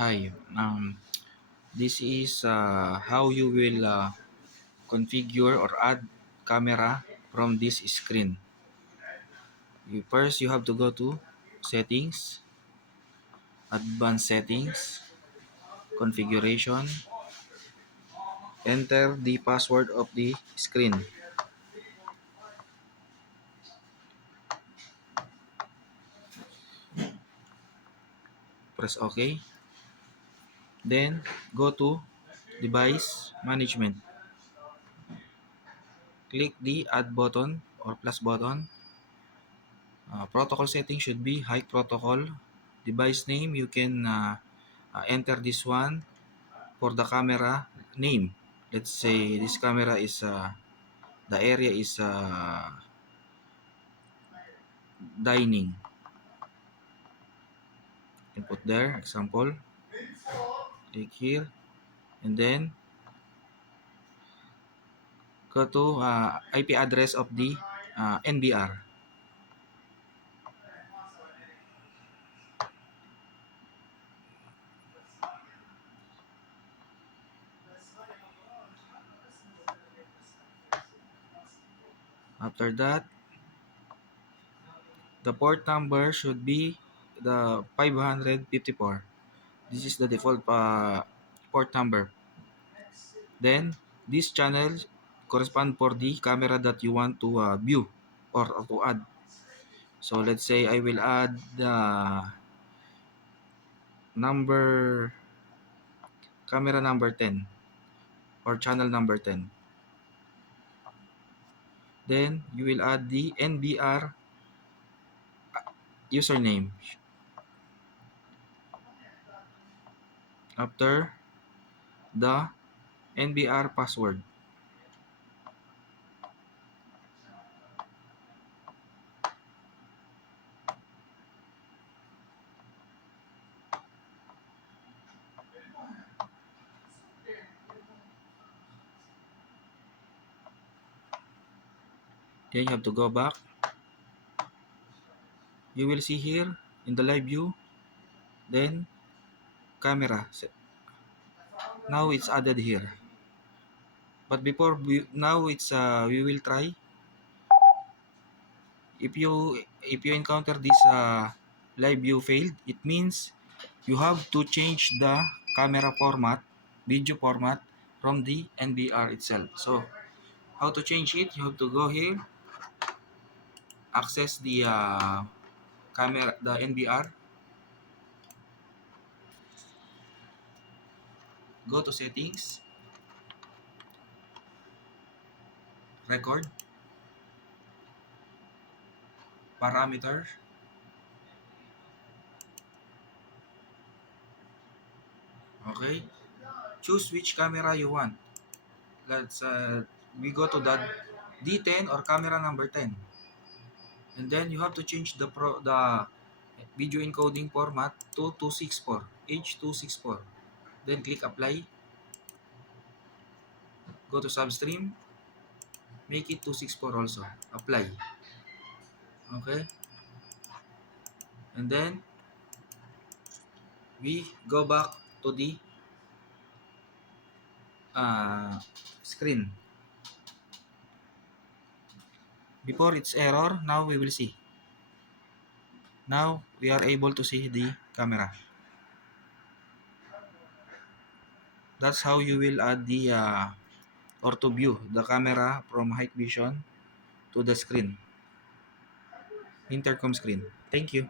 Hi, this is how you will configure or add camera from this screen. First, you have to go to Settings, Advanced Settings, Configuration, enter the password of the screen. Press OK. Then, go to Device Management. Click the Add button or plus button. Protocol setting should be high protocol. Device name, you can enter this one for the camera name. Let's say this camera is the area is dining. You can put there example. Click here and then go to IP address of the NBR. After that, the port number should be the 554. This is the default port number. Then this channel correspond for the camera that you want to view or to add. So let's say I will add the camera number 10 or channel number 10. Then you will add the NBR username. After the NBR password. Then you have to go back. You will see here in the live view. Then camera. Now it's added here. But before now it's we will try. If you encounter this live view failed, it means you have to change the camera format, video format from the NBR itself. So how to change it? You have to go here, access the camera, the NBR, go to settings, record, parameter, okay, choose which camera you want. Let's we go to the D10 or camera number 10, and then you have to change the video encoding format to 264 H264. Then click apply, go to substream, make it 264 also, apply. Okay, and then we go back to the screen. Before it's error, now we will see. Now we are able to see the camera. That's how you will add the or to view the camera from Hikvision to the screen, intercom screen. Thank you.